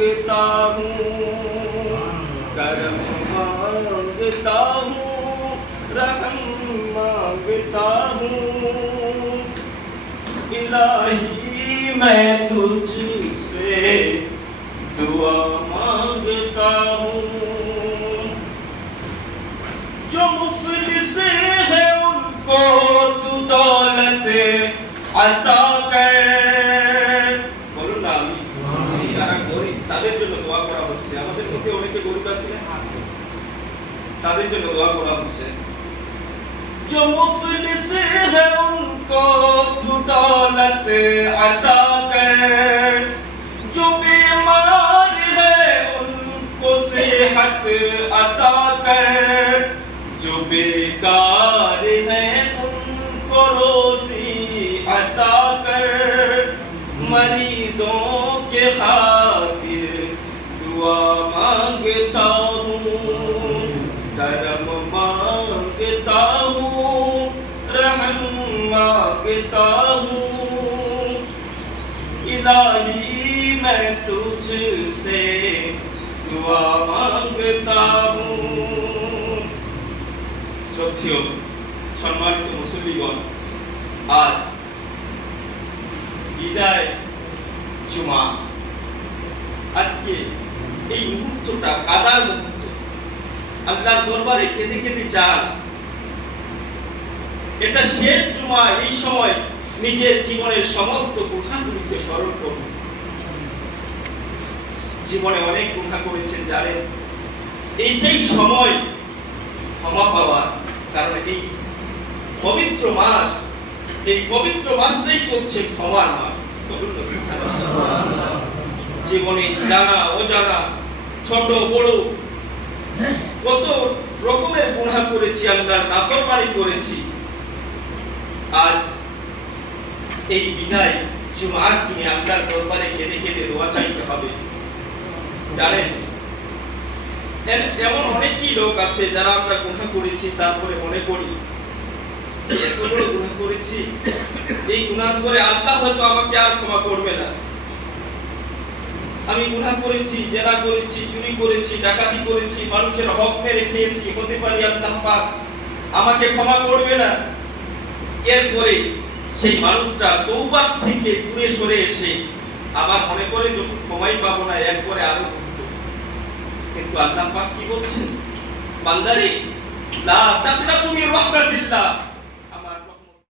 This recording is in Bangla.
मांगता हूँ, करम मांगता हूँ, रहम मांगता हूँ। इलाही मैं तुझसे दुआ मांगता हूँ। जो मुफलिस है उनको तू दौलत अता कर। বলুন না আমি যারা গরিব তাদের জন্য দোয়া করা হচ্ছে। আমাদের মধ্যে অনেকে গরিব আছে, তাদের জন্য দোয়া করা হচ্ছে। जो मुफलिस है उनको तू दौलत अता कर। जो बीमार है उनको सेहत अता कर। जो बेकार है उनको रोजी अता कर। मरीजों के खातिर दुआ मांगता हूँ, करम मांगता हूँ, रहम मांगता हूँ। इलाही मैं तुझसे दुआ मांगता हूँ। শ্রদ্ধেয় সম্মানিত মুসল্লিগণ, আজ বিদায় জুমা। আজকে এই মুহূর্তটা কাদার মুহূর্ত। আল্লাহর দরবারে কেঁদে কেঁদে যান। এটা শেষ জুমা। এই সময় নিজের জীবনের সমস্ত গুনাহগুলিকে স্মরণ করুন। জীবনে অনেক গুনাহ করেছেন জানেন, এইটাই সময় ক্ষমা পাওয়ার। কারণ এই পবিত্র মাস, এই পবিত্র মাসটাই চলছে ক্ষমার মাস। জীবনে জানা অজানা ছোট বড় কত রকমের গুনাহ করেছি, আল্লাহর নাফরমানি করেছি। আজ এই বিদায় জুমার দিনে আল্লাহর দরবারে কেঁদে কেঁদে দোয়া চাইতে হবে। জানেন, এমন অনেকই লোক আছে যারা আমরা গুনাহ করেছি, তারপরে মনে করি এত বড় গুনাহ করেছি, এই গুনাহ করে আল্লাহ হয়তো আমাকে আর ক্ষমা করবে না। আমি গুনাহ করেছি, জেনা করেছি, চুরি করেছি, ডাকাতি করেছি, মানুষের হক মেরে খেয়েছি, হতে পারি আল্লাহ পাক আমাকে ক্ষমা করবে না। এরপরে সেই মানুষটা তওবা থেকে দূরে সরে এসে আবার মনে করে যখন ক্ষমাই পাবো না, এরপরে আরো। কিন্তু আল্লাহ পাক কি বলছেন? বান্দারে লা তাকনাতু মির রাহমাতিল্লাহ,